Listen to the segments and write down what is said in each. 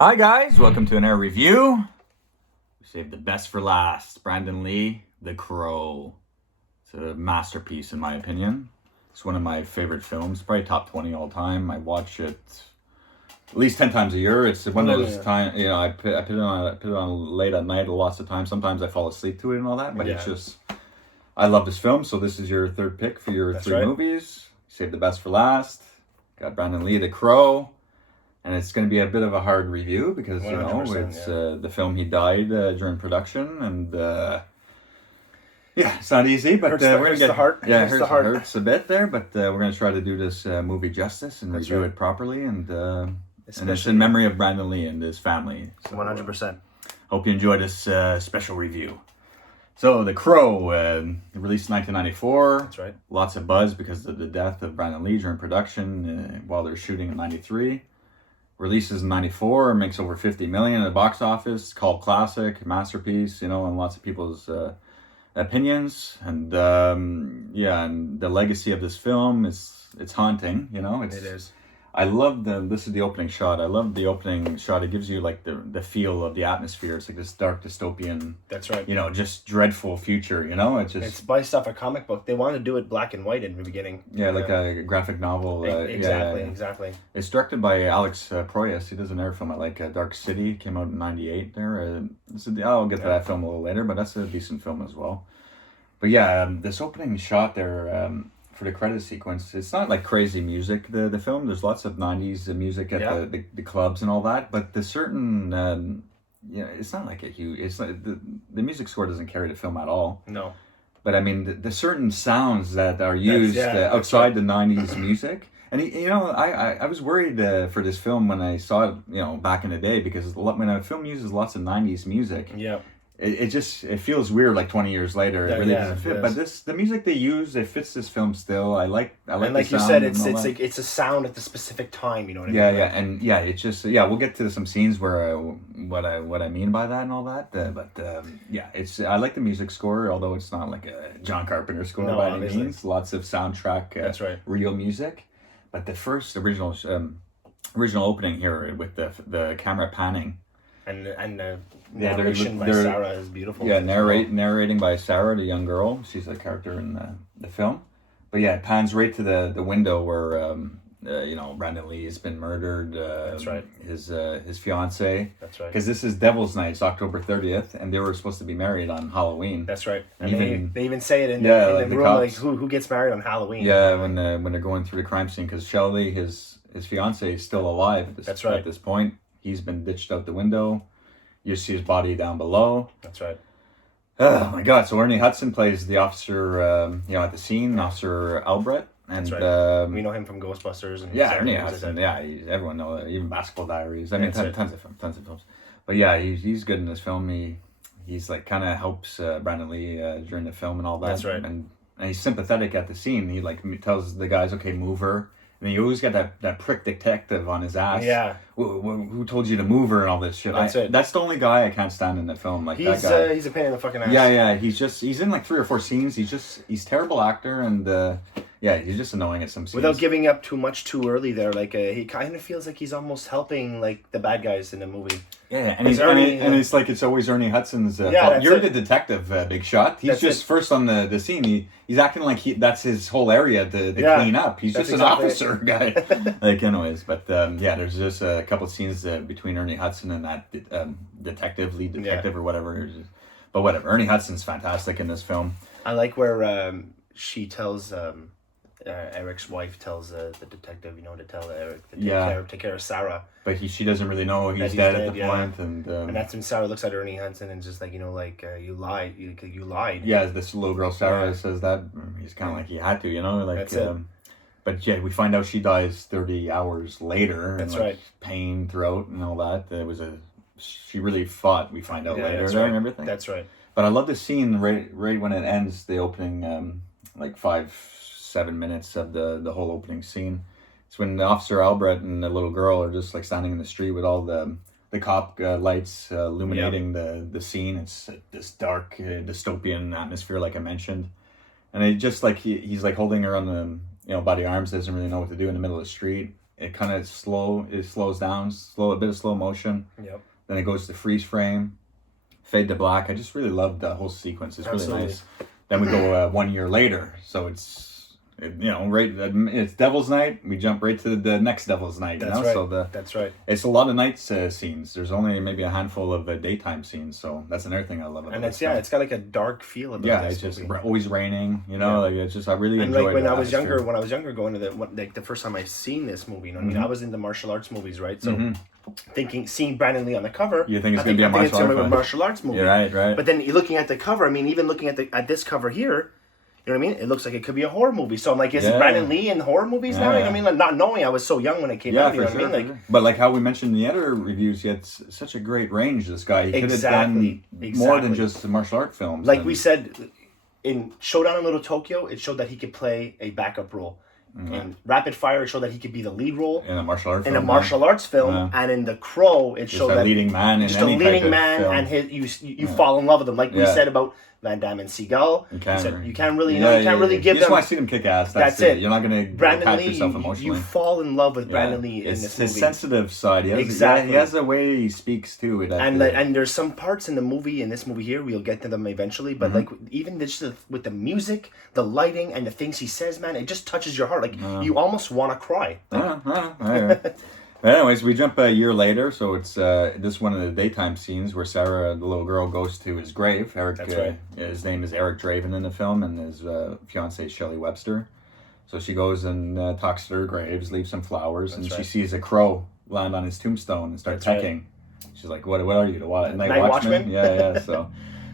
Hi guys, welcome to another review. We saved the best for last. Brandon Lee, The Crow. It's a masterpiece in my opinion. It's one of my favorite films, probably top 20 all time. I watch it at least 10 times a year. It's one of those times, I put it on late at night lots of times. Sometimes I fall asleep to it and all that, but it's just, I love this film. So this is your third pick for your three movies. Saved the best for last. Got Brandon Lee, The Crow. And it's going to be a bit of a hard review because, it's the film he died during production. And, it's not easy, but we're going to get... the heart. Yeah, it hurts a bit there, but we're going to try to do this movie justice and review it properly. And it's in memory of Brandon Lee and his family. So, 100%. Hope you enjoy this special review. So, The Crow, released in 1994. That's right. Lots of buzz because of the death of Brandon Lee during production while they're shooting in 93. Releases in 94, makes over 50 million at the box office, called classic, masterpiece, and lots of people's opinions. And and the legacy of this film it's haunting, it is. I love this is the opening shot. I love the opening shot. It gives you like the feel of the atmosphere. It's like this dark dystopian. That's right. Just dreadful future. It's based off a comic book. They wanted to do it black and white in the beginning. Yeah, like a graphic novel. Exactly. It's directed by Alex Proyas. He does another film I like, Dark City. Came out in '98. There, I'll get to that film a little later, but that's a decent film as well. But this opening shot there. For the credit sequence, it's not like crazy music. The film, there's lots of '90s music at the clubs and all that, but the certain it's not like a huge. It's not the music score doesn't carry the film at all. No, but I mean the certain sounds that are used outside the '90s music. And I was worried for this film when I saw it back in the day because when a film uses lots of '90s music. Yeah. It feels weird like 20 years later. It really doesn't fit. But the music they use, it fits this film still. I like and like you said, it's like it's a sound at the specific time. You know what I mean? It's just we'll get to some scenes where what I mean by that and all that. It's I like the music score, although it's not like a John Carpenter score by any means. Lots of soundtrack. That's right. Real music, but the first original opening here with the camera panning. And narration by Sarah is beautiful. Yeah, narrating by Sarah, the young girl. She's a character in the film. But it pans right to the window where Brandon Lee has been murdered. That's right. His fiance. That's right. Because this is Devil's Night. It's October 30th, and they were supposed to be married on Halloween. That's right. And they even say it in the room, like who gets married on Halloween. Yeah, when they're going through the crime scene, because Shelley, his fiance, is still alive at this point. He's been ditched out the window. You see his body down below. That's right. Oh my God! So Ernie Hudson plays the officer, at the scene, Officer Albrecht, and that's right. We know him from Ghostbusters and Ernie Hudson. Everyone knows, even Basketball Diaries. I mean, tons of films. But he's good in this film. He's like kind of helps Brandon Lee during the film and all that. That's right. And he's sympathetic at the scene. He like tells the guys, "Okay, move her." And you always got that prick detective on his ass. Yeah. Who told you to move her and all this shit? That's the only guy I can't stand in the film. Like that guy. He's a pain in the fucking ass. Yeah. He's in like 3 or 4 scenes. He's terrible actor and he's just annoying at some scenes. Without giving up too much too early there, like he kind of feels like he's almost helping like the bad guys in the movie. Yeah, and it's like it's always Ernie Hudson's fault. You're the detective, Big Shot. He's just first on the scene. He's acting like that's his whole area to clean up. He's just an officer guy. Like anyways, but there's just a couple of scenes between Ernie Hudson and that lead detective or whatever. But whatever, Ernie Hudson's fantastic in this film. I like where she tells Eric's wife tells the detective, to tell Eric to take care of Sarah. But she doesn't really know he's dead at the point, and that's when Sarah looks at Ernie Hudson and just like you lied, you lied. Yeah, this little girl Sarah says that. He's kind of like he had to, like. That's it. But we find out she dies 30 hours later. That's and, right. Pain throughout and all that. She really fought. We find out later and everything. That's right. But I love the scene right when it ends. The opening, 5-7 minutes of the whole opening scene. It's when Officer Albrecht and the little girl are just like standing in the street with all the cop lights illuminating the scene. It's this dark dystopian atmosphere, like I mentioned, and it just like he's like holding her on the by the arms, doesn't really know what to do in the middle of the street. it kind of it slows down, a bit of slow motion. Yep. Then it goes to freeze frame, fade to black. I just really love the whole sequence. It's Absolutely. really nice. Then we go 1 year later, so it's Devil's Night. We jump right to the next Devil's Night. That's right. So that's right. It's a lot of night scenes. There's only maybe a handful of daytime scenes. So that's another thing I love about it. And it's got like a dark feel about it's just always raining. Like it's just I really and enjoyed. Like when I was atmosphere. younger, going to the first time I seen this movie. You know what I mean? I was into martial arts movies, right? So seeing Brandon Lee on the cover, you think it's gonna be a martial arts movie? You're right. But then you're looking at the cover. I mean, even looking at this cover here. You know what I mean? It looks like it could be a horror movie. So I'm like, is it Brandon Lee in horror movies now? You know what I mean? Like, not knowing I was so young when it came out. You know what I mean? Like, but like how we mentioned in the other reviews, he had such a great range. This guy, he could have done more than just martial art films. Like we said, in Showdown in Little Tokyo, it showed that he could play a backup role. In Rapid Fire, it showed that he could be the lead role in a martial arts film. And in The Crow, it showed that leading man in just any a leading type of man, film. and you fall in love with him. Like we said about Van Damme and Seagal, you can't really give them. You just want to see them kick ass. That's it. You're not going to attach yourself emotionally. You fall in love with Brandon Lee in this movie. His sensitive side. He has a way he speaks too. And there's some parts in this movie here, we'll get to them eventually, but like even just with the music, the lighting, and the things he says, man, it just touches your heart. Like you almost want to cry. Anyways, we jump a year later, so it's this is one of the daytime scenes where Sarah, the little girl, goes to his grave. Eric, that's right. His name is Eric Draven in the film, and his fiancée is Shelley Webster. So she goes and talks to her graves, leaves some flowers, and she sees a crow land on his tombstone and start pecking. She's like, "What are you? The night watchman?" Yeah.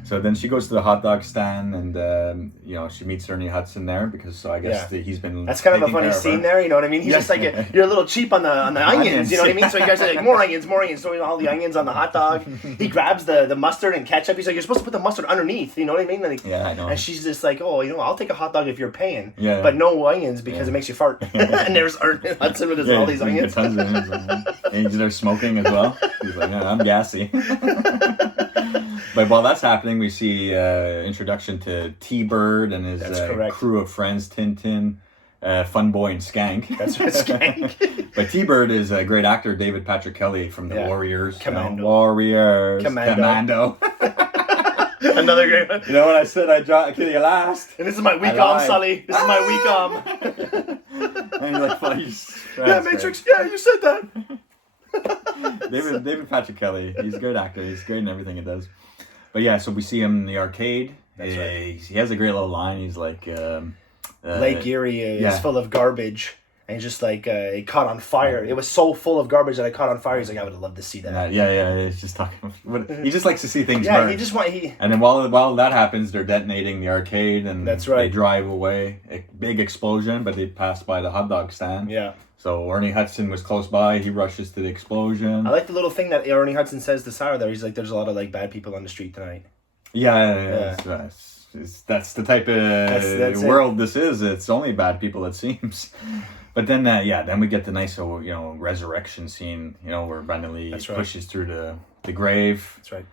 So then she goes to the hot dog stand, and she meets Ernie Hudson there because I guess he's been. That's kind of a funny scene there. You know what I mean? He's just like you're a little cheap on the onions. You know what I mean? So you guys are like more onions. So all the onions on the hot dog. He grabs the mustard and ketchup. He's like, you're supposed to put the mustard underneath. You know what I mean? Like, I know. And she's just like, I'll take a hot dog if you're paying. Yeah. But no onions because it makes you fart. And there's Ernie Hudson with all these onions. Tons of onions. And he's there smoking as well. He's like, I'm gassy. But while that's happening, we see introduction to T-Bird and his crew of friends, Tintin, Fun Boy, and Skank. That's right, Skank. But T-Bird is a great actor, David Patrick Kelly from The Warriors. Commando. Commando. Another great one. You know what I said? I dropped Kitty last. And this is my weak arm, Sully. This is my weak arm. And you're like, Matrix. Yeah, you said that. David Patrick Kelly. He's a good actor. He's great in everything he does. But yeah, so we see him in the arcade. That's right. He has a great little line. He's like, Lake Erie is full of garbage. And he's just like, it caught on fire. It was so full of garbage that it caught on fire. He's like, I would have loved to see that. He's just talking. He just likes to see things burn. And then while that happens, they're detonating the arcade. And that's right. They drive away. A big explosion, but they pass by the hot dog stand. Yeah. So Ernie Hudson was close by. He rushes to the explosion. I like the little thing that Ernie Hudson says to Sarah there. He's like, there's a lot of like bad people on the street tonight. Yeah. That's the type of world this is. It's only bad people, it seems. But then, then we get the nice, resurrection scene, where Brandon Lee pushes through the grave. That's right.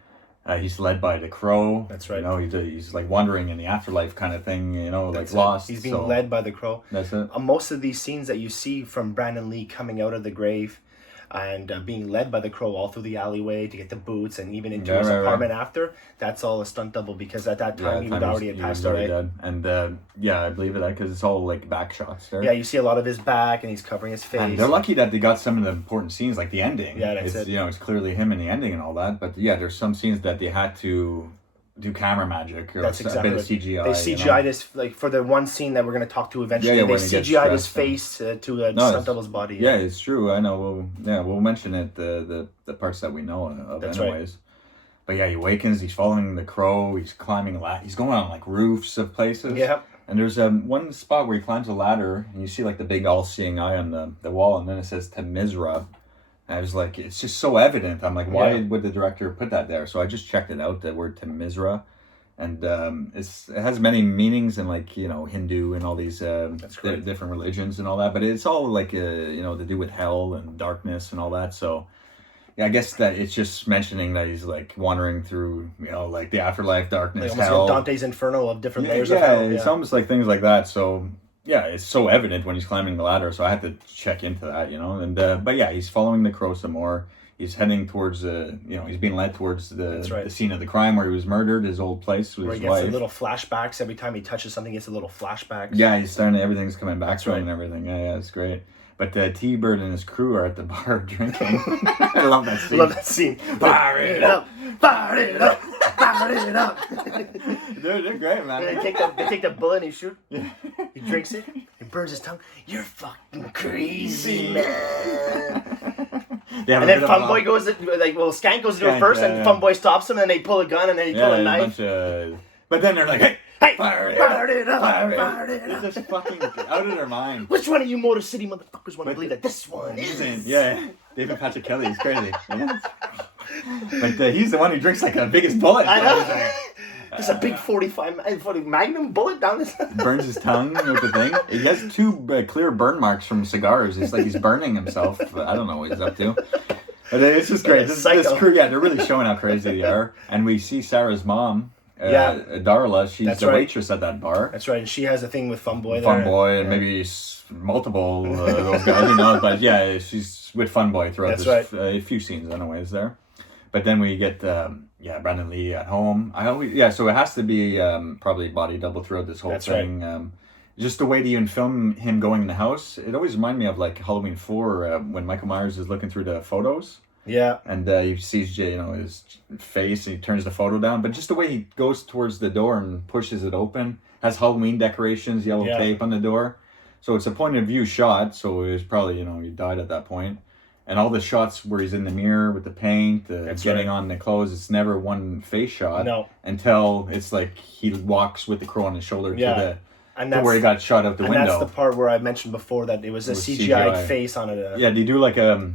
He's led by the crow. That's right. He's like wandering in the afterlife kind of thing, like lost. He's being led by the crow. That's it. Most of these scenes that you see from Brandon Lee coming out of the grave and being led by the crow all through the alleyway to get the boots and even into his apartment after, that's all a stunt double because at that time he would already had passed away. Dead. And I believe it because it's all like back shots there. Yeah, you see a lot of his back and he's covering his face. And they're lucky that they got some of the important scenes like the ending. Yeah, that's it. It's clearly him in the ending and all that. But there's some scenes that they had to do camera magic or that's exactly a bit of CGI. They CGI'd his, like for the one scene that we're going to talk to eventually, they CGI'd his face to a stunt double's body. Yeah, it's true. I know. We'll mention it, the parts that we know of that's anyways. Right. But he awakens, he's following the crow, he's climbing he's going on like roofs of places. Yeah. And there's one spot where he climbs a ladder and you see like the big all-seeing eye on the wall and then it says Temizra. And I was like, it's just so evident. I'm like, why would the director put that there? So I just checked it out, the word Temizra. And it has many meanings in like, Hindu and all these different religions and all that. But it's all like, to do with hell and darkness and all that. So I guess that it's just mentioning that he's like wandering through, like the afterlife, darkness, like almost hell. like Dante's Inferno of different layers of hell. Yeah, it's almost like things like that. So yeah, it's so evident when he's climbing the ladder. So I had to check into that, you know. And but yeah, he's following the crow some more. He's heading towards he's being led towards the scene of the crime where he was murdered, his old place with his wife. Where he gets little flashbacks every time he touches something. He gets a little flashbacks. Yeah, he's starting. Everything's coming back to him and everything. Yeah, it's great. But T-Bird and his crew are at the bar drinking. I love that scene. Love that scene. Fire it up, fire it up, fire it up. They're great, man. They take the bullet and he shoots. Yeah. He drinks it. He burns his tongue. You're fucking crazy, man. And then Funboy goes, Skank goes to do it first, and Funboy stops him, and they pull a gun, and then he pull a knife. But then they're like, hey, fire it up, fire it up. They're just fucking out of their mind. Which one of you Motor City motherfuckers want to believe that this one is? Yeah, David Patrick Kelly is crazy. Yeah. But he's the one who drinks like the biggest bullet. I know. Just a big 45 Magnum bullet down his... Burns his tongue with the thing. He has 2 clear burn marks from cigars. It's like he's burning himself. I don't know what he's up to. But it's just great. This crew, they're really showing how crazy they are. And we see Sarah's mom, Darla. She's the waitress at that bar. That's right. And she has a thing with Funboy there. Funboy and maybe multiple those guys. Who knows? But yeah, she's with Funboy throughout a few scenes anyways there. But then we get Brandon Lee at home. So it has to be probably body double throughout this whole thing. Right. Just the way to even film him going in the house, it always reminded me of like Halloween 4 when Michael Myers is looking through the photos. Yeah. And he sees his face and he turns the photo down. But just the way he goes towards the door and pushes it open, has Halloween decorations, yellow tape on the door. So it's a point of view shot. So it was probably, he died at that point. And all the shots where he's in the mirror with the paint, getting on the clothes, it's never one face shot. No. Until it's like he walks with the crow on his shoulder to where he got shot out the window. And that's the part where I mentioned before that it was a CGI face on it. Yeah, they do like a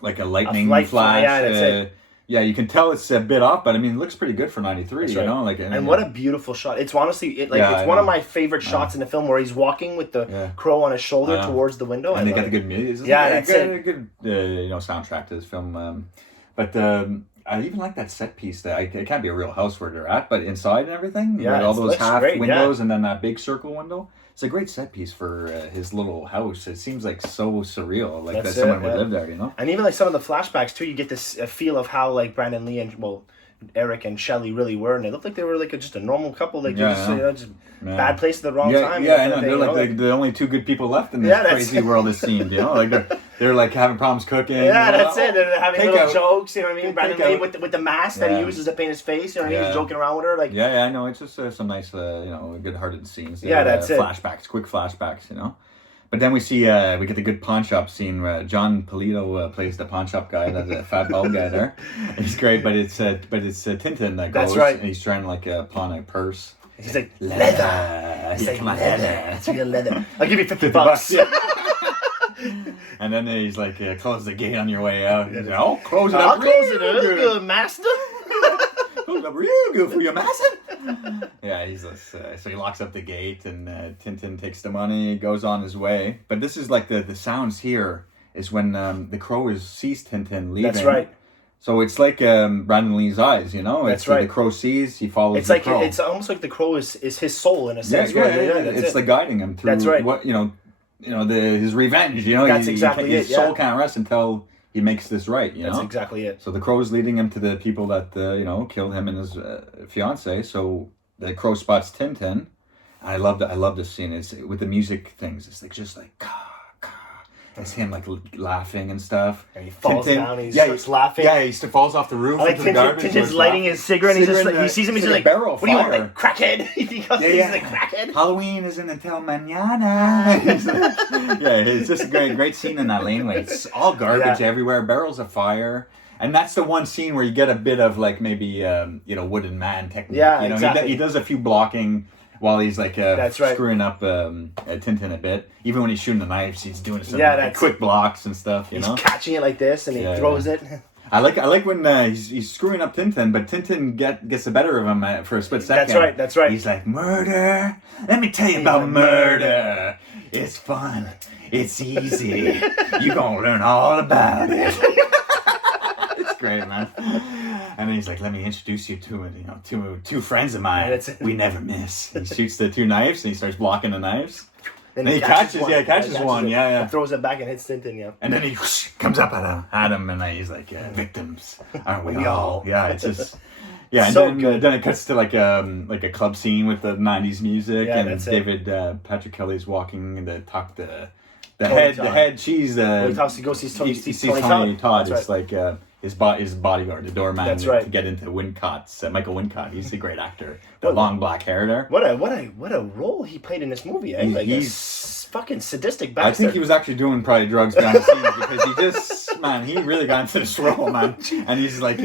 lightning flash. Yeah, that's it. Yeah, you can tell it's a bit off, but I mean, it looks pretty good for 93, Right. And what a beautiful shot. It's honestly, it's one of my favorite shots in the film where he's walking with the crow on his shoulder towards the window. And they get the good music. That's a good soundtrack to this film. But I even like that set piece. It can't be a real house where they're at, but inside and everything. Yeah, all those half windows and then that big circle window. It's a great set piece for his little house. It seems like so surreal, like that someone would live there, And even like some of the flashbacks too, you get this feel of how like Brandon Lee and Eric and Shelley really were, and they looked like they were like just a normal couple. Like just bad place at the wrong time. Yeah, I know. They're like the only 2 good people left in this crazy world. It seemed, like they're like having problems cooking. Yeah, that's it. They're having little jokes. You know what I mean? Brandon Lee with the mask that he uses to paint his face. You know what I mean? He's joking around with her. Like I know. It's just some nice, good-hearted scenes. That's it. Flashbacks, quick flashbacks. But then we see we get the good pawn shop scene where John Polito plays the pawn shop guy, that fat bald guy there. He's great, but it's Tintin that goes. That's right. And he's trying to like pawn a purse. He's like leather. He's like leather. It's real leather. I'll give you $50. Yeah. And then he's like, close the gate on your way out. He's like, I'll close it up. I'll close it up, good master. Close it up real good for you, master. Yeah, he's so he locks up the gate, and Tintin takes the money, goes on his way. But this is like the sounds here is when the crow sees Tintin leaving. That's right. So it's like Brandon Lee's eyes, That's right. The crow sees, he follows the crow. It's almost like the crow is his soul in a sense. Yeah, it's like guiding him through. That's right. What his revenge. That's exactly it. His soul can't rest until he makes this right. That's exactly it. So the crow is leading him to the people that killed him and his fiance. So the crow spots Tintin. I love this scene. It's with the music things. It's like just like. It's him like laughing and stuff. And he falls down. He starts laughing. Yeah, he falls off the roof. Like Tintin's lighting his cigarette. And he sees him. He's like, barrel of "What do you want, like crackhead?" He's like crackhead. Halloween isn't until mañana. It's just a great scene in that laneway. It's all garbage everywhere. Barrels of fire. And that's the one scene where you get a bit of like maybe wooden man technique. Yeah, exactly. He does a few blocking. While he's like screwing up Tintin a bit, even when he's shooting the knives, he's doing some quick blocks and stuff. He's catching it like this, and he throws it. I like when he's screwing up Tintin, but Tintin gets the better of him for a split second. That's right. He's like, murder. Let me tell you about murder. It's fun. It's easy. You're gonna learn all about it. It's great, man. And then he's like, let me introduce you to two friends of mine. We never miss. He shoots the 2 knives and he starts blocking the knives. Then he catches one. Yeah. And throws it back and hits Tintin. Yeah. And then he comes up at him, and he's like, "Victims, aren't we all?" Yeah, it's just. Yeah, and so then it cuts to like a club scene with the '90s music, Yeah, and that's David Patrick Kelly's walking to talk the head. She's he talks. He goes. He sees Tony Todd. That's It's like his bodyguard, the doorman. That's right. To get into Wincott's Michael Wincott. He's a great actor. The long black hair there. What a role he played in this movie. Eh? Like he's fucking sadistic bastard. I think he was actually doing probably drugs behind the scenes because he really got into this role, man. And he's like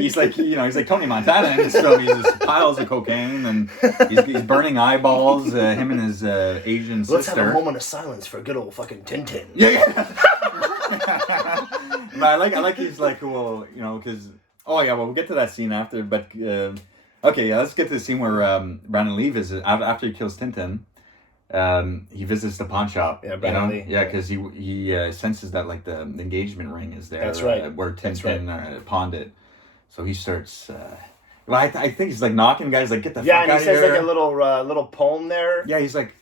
Tony Montana in this film. He's just piles of cocaine and he's burning eyeballs. Him and his Asian sister. Let's have a moment of silence for good old fucking Tintin. Yeah. But I like he's like, well, because we'll get to that scene after. But let's get to the scene where Brandon Lee visits after he kills Tintin. He visits the pawn shop. Yeah, Brandon Lee. Yeah, because he senses that like the engagement ring is there. That's right. Where Tintin pawned it, so he starts. I think he's like knocking guys like get the fuck out of here. Yeah, and he says like a little poem there. Yeah, he's like.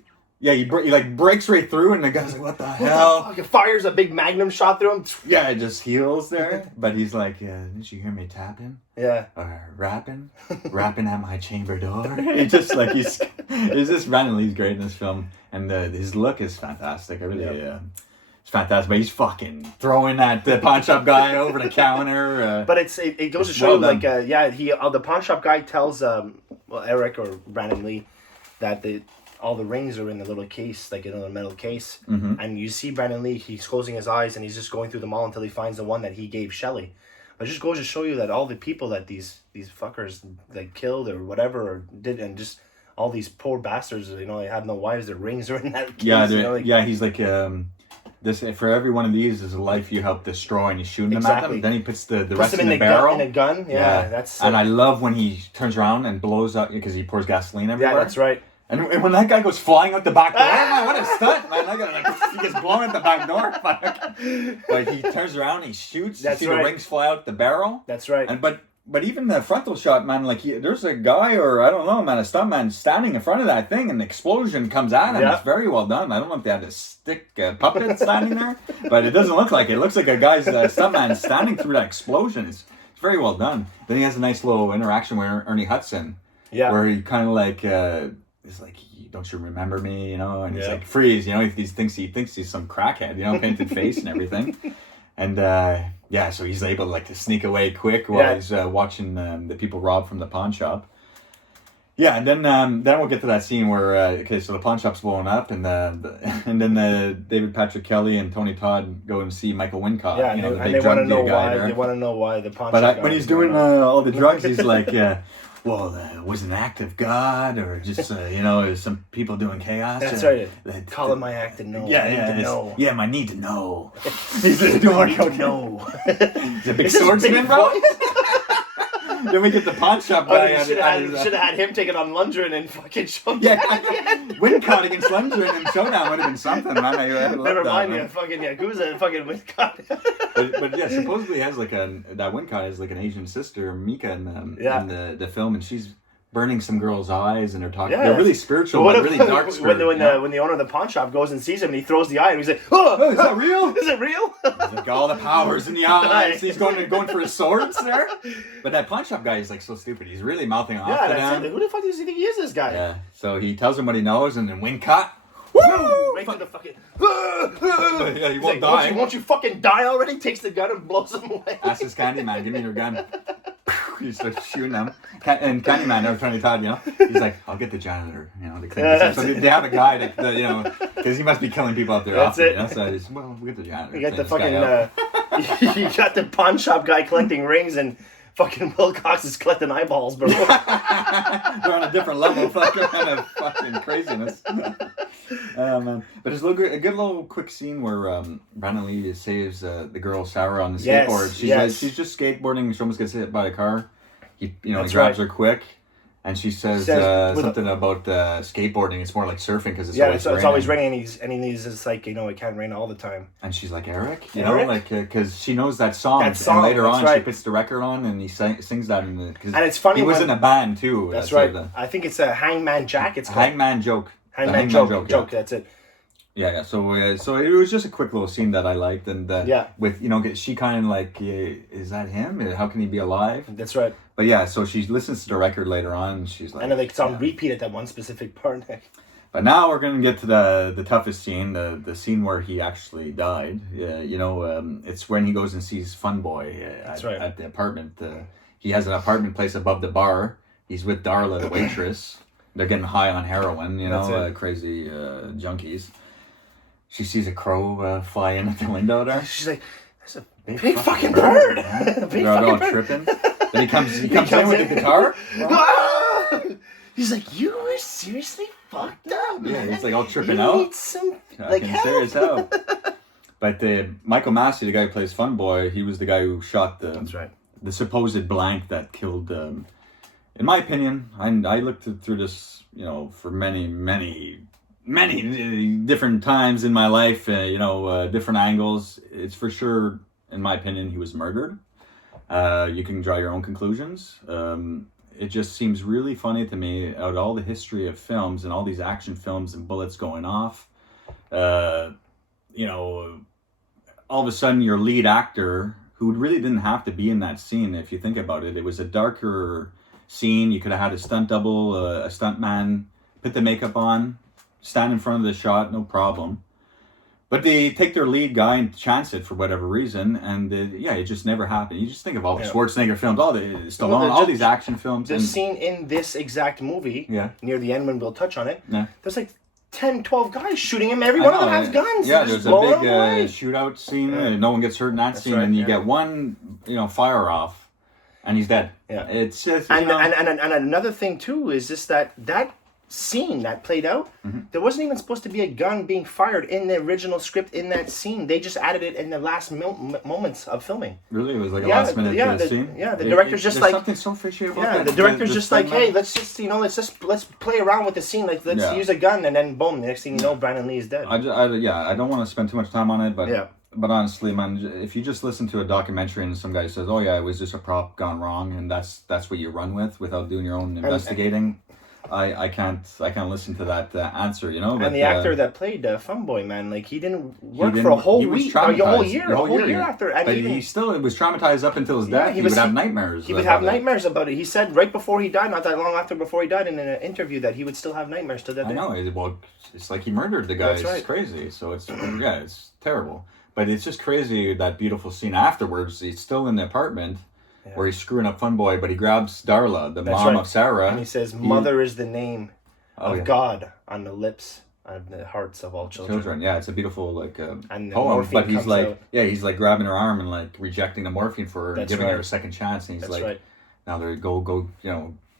Yeah, he like breaks right through, and the guy's like, "What the hell?" He fires a big magnum shot through him. Yeah, it just heals there. But he's like, "Didn't you hear me tapping? Yeah, or rapping at my chamber door." It's just like he's just Brandon Lee's great in this film, and his look is fantastic. I really, it's fantastic. But he's fucking throwing that pawn shop guy over the counter. But it goes to show you, like, the pawn shop guy tells Eric or Brandon Lee that all the rings are in the little case, like in a metal case. Mm-hmm. And you see Brandon Lee, he's closing his eyes and he's just going through them all until he finds the one that he gave Shelley. But it just goes to show you that all the people that these fuckers like killed or whatever or did, and just all these poor bastards, they have no wives, their rings are in that case. Yeah, he's like, this for every one of these is a life you help destroy, and he's shooting them at them. Then he puts the rest in the barrel. In a gun. Yeah, that's. And I love when he turns around and blows up because he pours gasoline everywhere. Yeah, that's right. And when that guy goes flying out the back door, man, what a stunt, man! He gets blown out the back door. But he turns around, he shoots. That's you see right. the rings fly out the barrel. That's right. And but even the frontal shot, man, like there's a guy or I don't know, man, a stuntman standing in front of that thing, and the explosion comes at him. Yeah. It's very well done. I don't know if they had a stick puppet standing there, but it doesn't look like it. It looks like a guy's stuntman standing through that explosion. It's very well done. Then he has a nice little interaction with Ernie Hudson, where he kind of like. Is like, don't you remember me, and he's like, freeze, he thinks he's some crackhead, painted face and everything. And so he's able to sleek away quick while he's watching the people rob from the pawn shop. Yeah, and then we'll get to that scene where so the pawn shop's blowing up, and then David Patrick Kelly and Tony Todd go and see Michael Wincott. Yeah, the and big they want to know guy why. there. They want to know why the pawn shop. But when he's doing all the drugs, he's like, well, was it an act of God or just some people doing chaos? That's right. Call it my act to know. Yeah, my need to know. He's just doing coke. No. He's a big swordsman, bro. Then we get the pawn shop guy. Should have had him take it on Lundgren and fucking showdown. Yeah, Wincott against Lundgren and showdown would have been something, man. Never mind, fucking Yakuza and fucking Wincott. but yeah, supposedly has that Wincott has like an Asian sister, Mika, in the film, and she's burning some girl's eyes, and they're talking. Yeah. They're really spiritual, but really dark spirit. When the owner of the pawn shop goes and sees him, and he throws the eye, and he's like, "Oh, is that real? Is it real?" He's like, all the powers in the eyes. He's going for his swords there. But that pawn shop guy is like so stupid. He's really mouthing off to them. Who the fuck does he think he is, this guy? Yeah. So he tells him what he knows, and then Wincott. Woo! Right to the fucking. Yeah, he won't die. Won't you fucking die already? Takes the gun and blows him away. That's his Candyman. Give me your gun. He starts shooting them. And Candyman, I was trying to tell he's like, I'll get the janitor, to clean this up. So they have a guy that, because he must be killing people out there. That's often, it. So he's, well, we'll get the janitor. You got the fucking, you got the pawn shop guy collecting rings, and fucking Wilcox is collecting eyeballs, bro. They're on a different level, fucking craziness. Man. But there's a good little quick scene where Brandon Lee saves the girl Sarah on the skateboard. She's just skateboarding. She almost gets hit by a car. He grabs her quick, and she says something about skateboarding. It's more like surfing because it's always raining. And he's just like, it can't rain all the time. And she's like, Eric, because she knows that song. And later on, she puts the record on, and he sings that. And it's funny. He was in a band too. That's right. I think it's a Hangman Jack. It's called Hangman Joke. Hangman Joke. That's it. Yeah. So it was just a quick little scene that I liked, and with she kind of like, is that him? How can he be alive? That's right. But yeah, so she listens to the record later on, and she's like, and then like it's on repeat at that one specific part. But now we're gonna get to the toughest scene, the scene where he actually died. It's when he goes and sees Fun Boy at the apartment. He has an apartment place above the bar. He's with Darla, the waitress. They're getting high on heroin, crazy junkies. She sees a crow fly in at the window there. She's like, "There's a big fucking bird." They're all tripping. Then he comes in with the guitar. He's like, "You are seriously fucked up, man." Yeah, he's like all tripping out. Need some help. Serious help. But Michael Massey, the guy who plays Fun Boy, he was the guy who shot the supposed blank that killed. In my opinion, I looked through this, for many different times in my life, different angles. It's for sure, in my opinion, he was murdered. You can draw your own conclusions. It just seems really funny to me, out of all the history of films and all these action films and bullets going off, all of a sudden your lead actor, who really didn't have to be in that scene, if you think about it, it was a darker scene. You could have had a stunt double, a stunt man, put the makeup on, stand in front of the shot, no problem. But they take their lead guy and chance it for whatever reason, and it just never happened. You just think of all the Schwarzenegger films, all the Stallone, all these action films. The scene in this exact movie, near the end when we'll touch on it, there's like 10, 12 guys shooting him. Every one of them has guns. Yeah, there's a big shootout scene. No one gets hurt in that scene, and you get one, fire off, and he's dead. Yeah, it's just and another thing too is just that scene that played out, there wasn't even supposed to be a gun being fired in the original script in that scene. They just added it in the last moments of filming. Really? It was like a last minute scene? Yeah, the director's just like... something so fishy about that. The director's just like, hey, let's play around with the scene. Like, let's use a gun, and then boom, the next thing you know, Brandon Lee is dead. I don't want to spend too much time on it, but honestly, man, if you just listen to a documentary and some guy says, oh yeah, it was just a prop gone wrong, and that's what you run with without doing your own investigating... I can't listen to that answer, But, and the actor that played Fun Boy, man, like he didn't work for a whole week, a whole year after. And but he still was traumatized up until his death. He would have nightmares. He would have nightmares about it. He said right before he died, not that long after before he died, in an interview that he would still have nightmares to that day. I know. Well, it's like he murdered the guy. It's crazy. So it's it's terrible. But it's just crazy, that beautiful scene afterwards. He's still in the apartment. Yeah. Where he's screwing up Fun Boy, but he grabs Darla, the mom of Sarah. And he says, Mother is the name of God on the lips and the hearts of all children. Yeah, it's a beautiful poem. But he's like grabbing her arm and like rejecting the morphine for her and giving her a second chance. And he's now they're go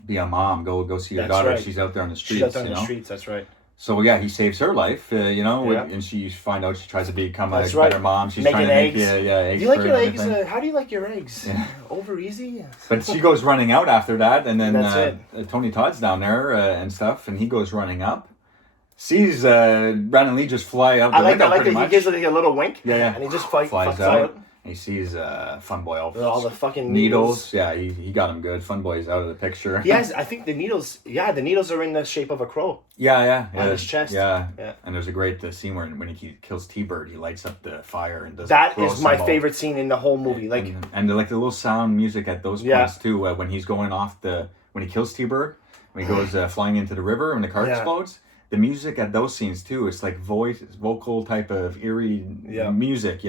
be a mom, go see your daughter. She's out there on the streets. She's out there on the streets, that's right. So he saves her life, and she tries to become a better mom. She's making trying to eggs. Eggs. Do you like your eggs? How do you like your eggs? Yeah. Over easy. But she goes running out after that, and then Tony Todd's down there and stuff, and he goes running up, sees Brandon Lee just fly out the window. I like that he gives it a little wink. Yeah. And he just flies out. He sees Fun Boy all the fucking needles. Yeah, he got him good. Fun Boy's out of the picture. Yes, I think the needles. Yeah, the needles are in the shape of a crow. Yeah. On his chest. Yeah. And there's a great scene when he kills T-Bird, he lights up the fire and does. That is my favorite scene in the whole movie. And the little sound music at those points too. When he's going off when he kills T-Bird, when he goes flying into the river when the car explodes. The music at those scenes too, it's like vocal type of eerie music.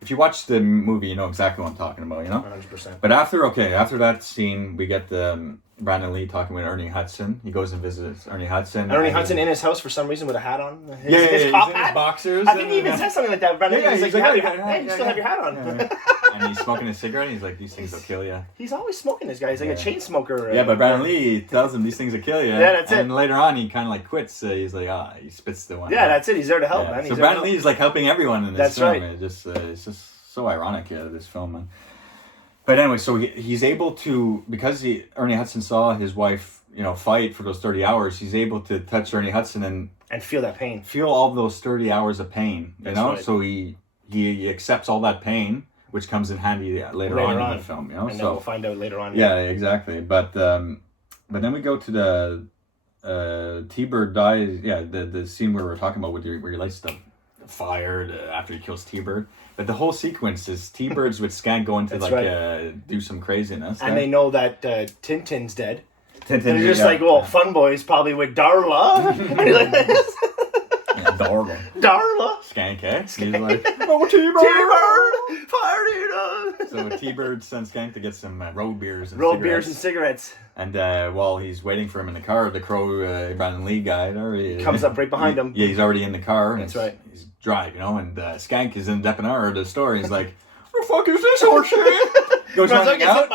If you watch the movie, you know exactly what I'm talking about, 100%. But after that scene, we get Brandon Lee talking with Ernie Hudson. He goes and visits Ernie Hudson. Ernie Hudson in his house for some reason with a hat on. His cop hat. His boxers. I think he even says something like that. Brandon Lee's like, hey, you still have your hat on. And he's smoking a cigarette, and he's like, these things will kill you. He's always smoking, this guy. He's like a chain smoker. Yeah, but Brandon Lee tells him these things will kill you. Yeah, that's it. And later on, he kind of like quits. He's like, he spits the one. Yeah, that's it. He's there to help, man. So Brandon Lee is like helping everyone in this film. That's right. It's just so ironic, this film, man. But anyway, so he's able to, because Ernie Hudson saw his wife, fight for those 30 hours, he's able to touch Ernie Hudson and feel that pain. Feel all of those 30 hours of pain, That's right. So he accepts all that pain, which comes in handy later on in the film, And then we'll find out later on. Yeah, exactly. But then we go to T-Bird dies. Yeah, the scene where we're talking about where he lights the fire after he kills T-Bird. But the whole sequence is T-Birds with Skank going to do some craziness. And they know that Tintin's dead. Tintin, and they're just like, well, Fun Boy's probably with Darla. Darla. Skank, eh? Skank. He's like, oh, T-Bird! Fire Nina! So T-Bird sends Skank to get some road beers and cigarettes. And while he's waiting for him in the car, the Crow, Brandon Lee guy, comes up right behind him. Yeah, he's already in the car. That's right. He's driving, and Skank is in Depenar, the story. He's like, what the fuck is this horse shit? Goes running out.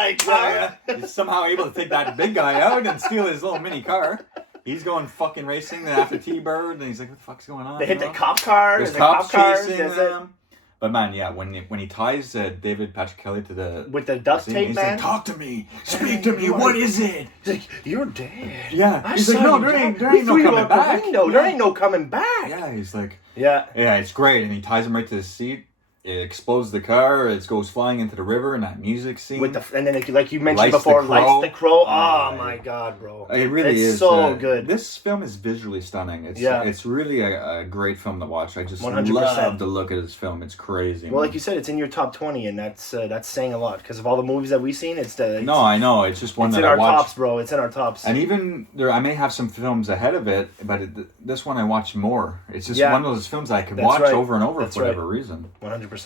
He's somehow able to take that big guy out and steal his little mini car. He's going fucking racing after T-Bird, and he's like, what the fuck's going on? They hit the cop car. There's cops chasing them. But man, yeah, when he ties David Patrick Kelly to the... With the duct tape, he's man. Like, talk to me. Speak to me. What is it? He's like, you're dead. Yeah. He's like, no, there ain't no coming back. There ain't no coming back. Yeah, he's like... Yeah, it's great. And he ties him right to the seat. It explodes the car. It goes flying into the river in that music scene. And then, like you mentioned before, lights the crow. Oh my god, bro! It really is so good. This film is visually stunning. It's really a great film to watch. I just 100%. love to look at this film. It's crazy. Well, like you said, it's in your top 20, and that's saying a lot because of all the movies that we've seen. No, I know. It's just one that I watched. It's in our tops, bro. It's in our tops. And even there, I may have some films ahead of it, but this one I watch more. It's just one of those films I could watch over and over for whatever reason. 100%.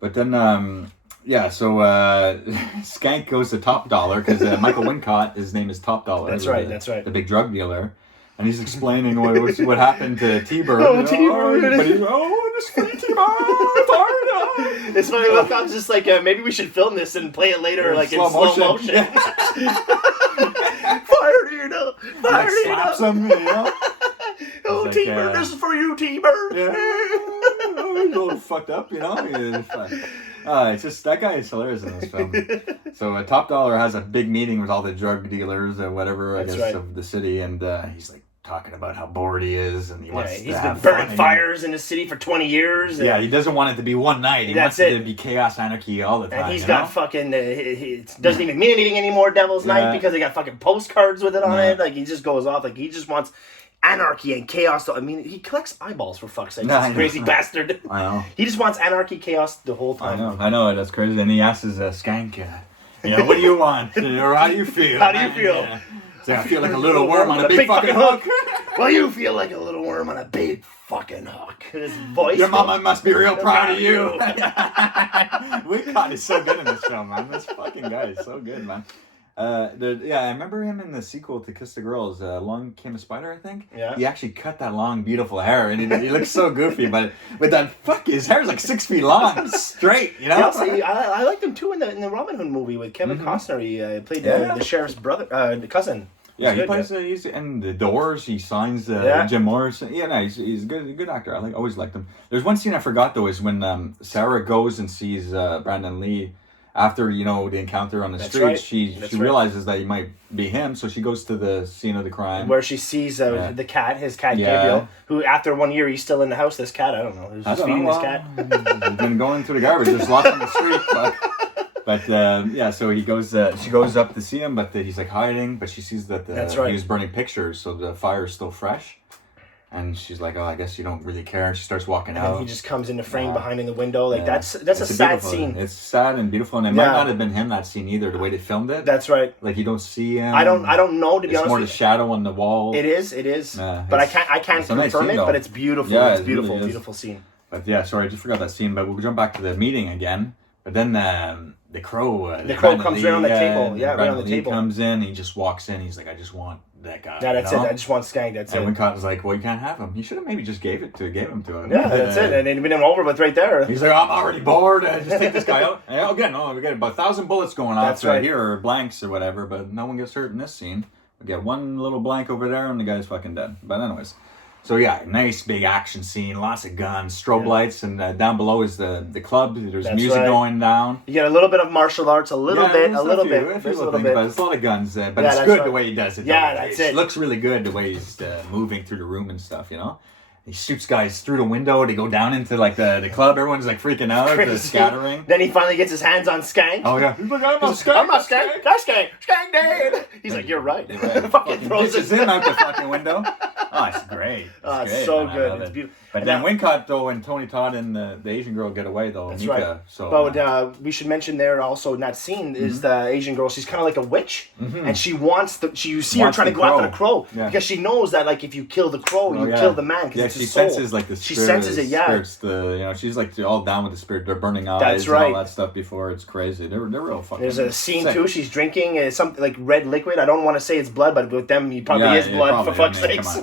But then, so Skank goes to Top Dollar because Michael Wincott, his name is Top Dollar. That's right. The big drug dealer. And he's explaining what happened to T-Bird. T-Bird. But he's this free T-Bird. It's funny, Wincott's just like, maybe we should film this and play it later in slow motion. Fire Nina! Fire Nina! Slaps him, Oh, like, T-Bird, this is for you, T-Bird. He's a little fucked up, It's just, that guy is hilarious in this film. So Top Dollar has a big meeting with all the drug dealers or whatever, of the city, and he's like talking about how bored he is, and he wants to he's have been burning fires in the city for 20 years. Yeah, he doesn't want it to be one night. He wants it to be chaos, anarchy all the time. And he's got fucking, it doesn't even mean anything anymore, Devil's Night, because they got fucking postcards with it on it. Like, he just goes off, like, he just wants anarchy and chaos. I mean, he collects eyeballs, for fuck's sake. This crazy bastard. I know. He just wants anarchy, chaos the whole time. I know. That's crazy. And he asks his Skank, what do you want? Or how do you feel? How do you feel? So I feel like a little worm on a big fucking hook. Well, you feel like a little worm on a big fucking hook. His voice. Your mama must be real proud of you. Wincott is so good in this film, man. This fucking guy is so good, man. I remember him in the sequel to Kiss the Girls, Long Came a Spider, I think. Yeah. He actually cut that long, beautiful hair, and he looks so goofy, but his hair's like 6 feet long, straight, Yeah, I liked him too in the Robin Hood movie with Kevin Costner. He played the sheriff's brother, cousin. Yeah, he plays. He's in The Doors. He signs Jim Morrison. Yeah, no, he's a good actor. I always liked him. There's one scene I forgot though, is when Sarah goes and sees Brandon Lee after the encounter on the street. Right. She realizes that he might be him, so she goes to the scene of the crime where she sees the cat, his cat Gabriel, who after 1 year he's still in the house. This cat, I don't know, who's just feeding this cat. He's been going through the garbage, just lost on the street. But so he goes. She goes up to see him, but he's like hiding. But she sees that he was burning pictures, so the fire is still fresh. And she's like, "Oh, I guess you don't really care." She starts walking out. And he just comes into frame behind in the window. Like that's a sad scene. It's sad and beautiful, and it might not have been him that scene either. The way they filmed it. That's right. Like you don't see him. I don't know, to be honest. It's more the shadow on the wall. It is. But I can't confirm it. But it's beautiful. Yeah, it's beautiful, really beautiful scene. But sorry, I just forgot that scene. But we'll jump back to the meeting again. But then the Crow. The Crow comes right on the table. Yeah, right on the table. Comes in. He just walks in. He's like, I just want that guy. Yeah, that's it. I just want Skank. That's it. And Wincott was like, well, you can't have him. You should have maybe just gave him to him. Yeah, that's it. And it'd been over with right there. He's like, I'm already bored. Just take this guy out. And again, we got about 1,000 bullets going off here, or blanks or whatever, but no one gets hurt in this scene. We get one little blank over there, and the guy's fucking dead. But anyways. So nice big action scene, lots of guns, strobe lights, and down below is the club. There's music going down. You get a little bit of martial arts, a little bit. But it's a lot of guns there. But it's good the way he does it. Yeah, that's it. It looks really good the way he's moving through the room and stuff, He shoots guys through the window to go down into like the club. Everyone's like freaking out, scattering. Then he finally gets his hands on Skank. Oh yeah, he's like, I'm not Skank. I'm not Skank. That's Skank. Skank dead. He's like, you're right. Fucking throws him out the fucking window. Oh, it's great. It's so good. It's beautiful. But then Wincott, though, and Tony Todd and the Asian girl get away, though. That's Mika, right. So, but we should mention there also in that scene is the Asian girl. She's kind of like a witch, and she wants you see her trying to go after the crow because she knows that like if you kill the crow, you kill the man. Yeah, she senses like the spirit. She senses it. Yeah, spirits, she's like all down with the spirit. They're burning eyes. That's right. And all that stuff before. It's crazy. They're real fucking. There's a scene too. She's drinking something like red liquid. I don't want to say it's blood, but with them, it probably is blood. For fuck's sakes.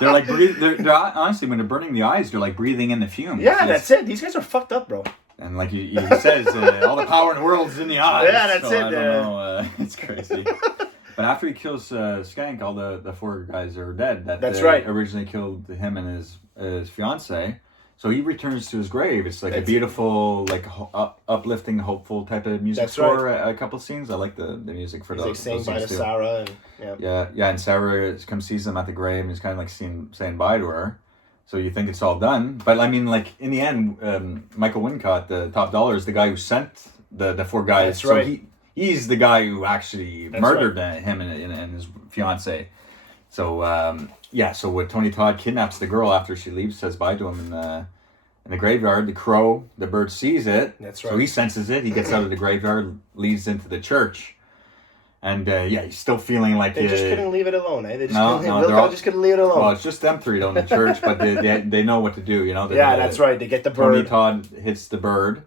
They're like they're honestly when they're burning the eyes, they're like breathing in the fumes. Yeah, that's it. These guys are fucked up, bro. And like he says, all the power in the world is in the eyes. Yeah, that's it. I don't know. It's crazy. But after he kills Skank, all the 4 guys are dead. That's right. Originally killed him and his fiance. So he returns to his grave. It's like That's a beautiful, like uplifting, hopeful type of music score. Right. A couple scenes. I like the music for those. Like saying bye to Sarah. And Sarah comes sees him at the grave and is kind of like saying bye to her. So you think it's all done, but I mean, like in the end, Michael Wincott, the top dollar, is the guy who sent the 4 guys. That's right. So he's the guy who actually murdered him and his fiance. So so when Tony Todd kidnaps the girl after she leaves, says bye to him in the graveyard, the crow, the bird sees it. That's right. So he senses it. He gets out of the graveyard, leads into the church. And he's still feeling like they just couldn't leave it alone, eh? They just couldn't leave it alone. Well, it's just them 3 down in the church, but they know what to do, That's right. They get the bird. Tony Todd hits the bird,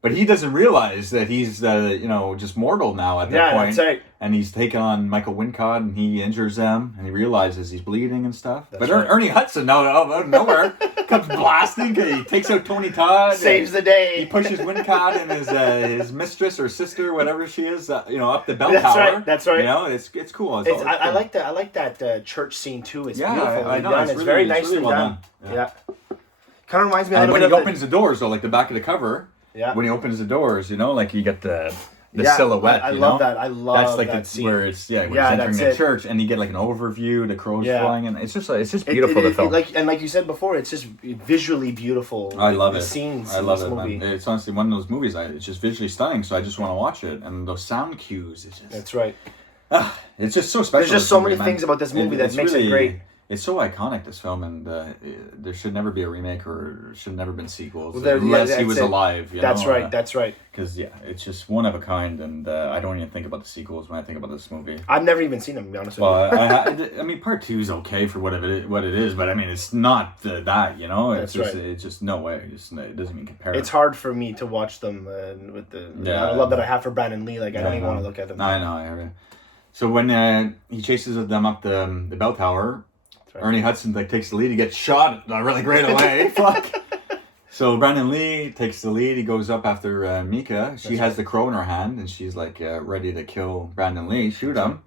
but he doesn't realize that he's just mortal now at that point. That's right. And he's taking on Michael Wincott, and he injures them, and he realizes he's bleeding and stuff. That's but right. Ernie Hudson, out of nowhere, comes blasting. He takes out Tony Todd, saves the day. He pushes Wincott and his mistress or sister, whatever she is, up the bell tower. That's right. It's cool. I like that church scene too. It's beautiful. I know. It's very nicely done. Yeah. Kind of reminds me a little bit of when he opens the doors, though, like the back of the cover. Yeah. When he opens the doors, like you get the silhouette. I love that. I love that's like that scene. Where it's when he's entering the church, and you get like an overview, the crows flying, and it's just beautiful. The film, like you said before, it's just visually beautiful. I love the it. Scenes. I love it. Movie. Man. It's honestly one of those movies. It's just visually stunning, so I just want to watch it, and those sound cues. It's just that's right. It's just so special. There's just so many things about this movie that makes it great. It's so iconic, this film, and there should never be a remake or should never been sequels unless he was alive. That's right. That's right. Because it's just one of a kind, and I don't even think about the sequels when I think about this movie. I've never even seen them, to be honest with you. I mean, part 2 is okay for what it is, but I mean, it's not that. It's just it's just no way. It doesn't even compare. It's hard for me to watch them with the love that I have for Brandon Lee. Like I don't even want to look at them. I know. So when he chases them up the bell tower. Right. Ernie Hudson takes the lead. He gets shot really right away. Fuck. So Brandon Lee takes the lead. He goes up after Mika. She has the crow in her hand, and she's like ready to kill Brandon Lee. Shoot him.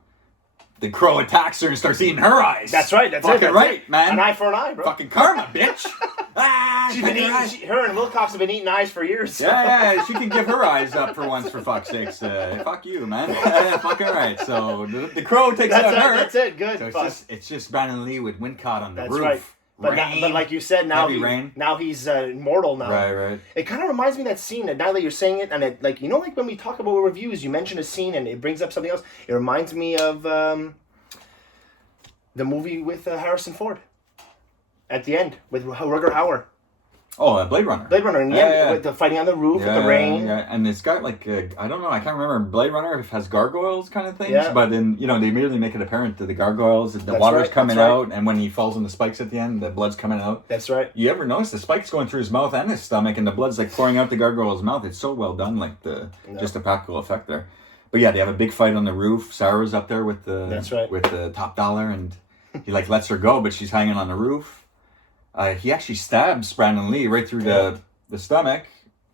The crow attacks her and starts eating her eyes. That's right. That's it, man. An eye for an eye, bro. Fucking karma, bitch. She's been eating. Her and Wilcox have been eating eyes for years. Yeah. She can give her eyes up for once, for fuck's sakes. Fuck you, man. Fuck all right. So the crow takes out her. That's it. Good. So it's just Brandon Lee with Wincott on the roof. Right. But like you said, now he's mortal now. Right. It kind of reminds me of that scene. Now that you're saying it, and it like when we talk about reviews, you mention a scene and it brings up something else. It reminds me of the movie with Harrison Ford at the end with Rutger Hauer. Oh, Blade Runner. Blade Runner in the end, with the fighting on the roof with the rain. Yeah, and it's got like I don't know, I can't remember. Blade Runner has gargoyles kind of things, but then they immediately make it apparent that the gargoyles, the water's coming out, and when he falls on the spikes at the end, the blood's coming out. That's right. You ever notice the spikes going through his mouth and his stomach, and the blood's like pouring out the gargoyle's mouth? It's so well done, like just the practical effect there. But yeah, they have a big fight on the roof. Sarah's up there with the top dollar, and he lets her go, but she's hanging on the roof. He actually stabs Brandon Lee right through the stomach,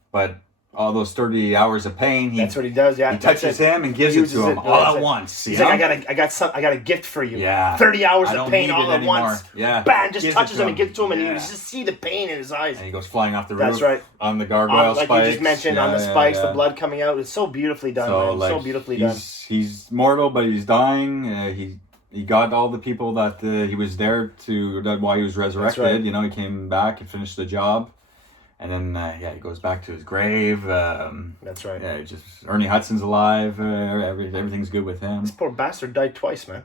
but all those 30 hours of pain, that's what he does. Yeah, he touches him and gives it to him all at once. He's like, I got a gift for you. Yeah, 30 hours of pain all at once. Yeah, bam, just touches him and gives it to him, and you just see the pain in his eyes. And he goes flying off the roof. That's right. On the gargoyle spikes. Like you just mentioned, on the spikes, the blood coming out. It's so beautifully done, man. So beautifully done. He's mortal, but he's dying. He got all the people that he was there to, while he was resurrected. Right. He came back and finished the job. And then, he goes back to his grave. That's right. Yeah, just Ernie Hudson's alive. Everything's good with him. This poor bastard died twice, man.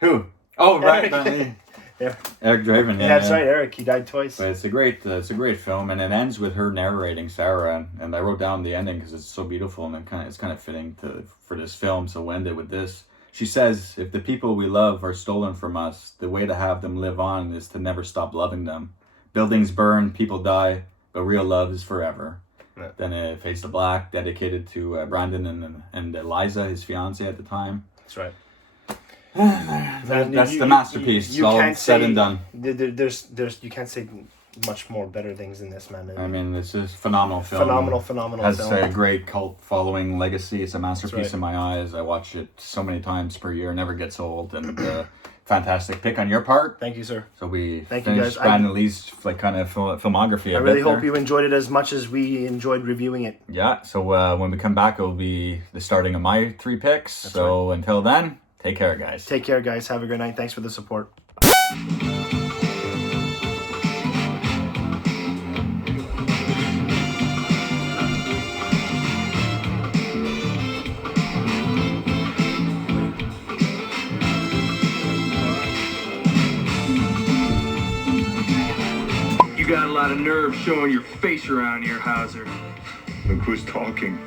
Who? Oh, right. Yeah. Eric Draven. Yeah, that's right, Eric. He died twice. But it's a great film, and it ends with her narrating Sarah. And I wrote down the ending because it's so beautiful, and it's kind of fitting for this film. So we'll end it with this. She says, "If the people we love are stolen from us, the way to have them live on is to never stop loving them. Buildings burn, people die, but real love is forever." Yeah. Then it fades to black, dedicated to Brandon and Eliza, his fiance at the time. That's right. That's the masterpiece. You all can't said say, and done. There's you can't say much more better things than this, man. I mean, it's a phenomenal film. Phenomenal Has film. a great cult following legacy. It's a masterpiece right. in my eyes. I watch it so many times per year. Never gets old. And fantastic pick on your part. Thank you, sir. So we Thank you, finished guys. Brandon Lee's kind of filmography. I really hope you enjoyed it as much as we enjoyed reviewing it. Yeah. So when we come back, it'll be the starting of my 3 picks. That's so until then, take care, guys. Take care, guys. Have a great night. Thanks for the support. You got a lot of nerve showing your face around here, Hauser. Look who's talking.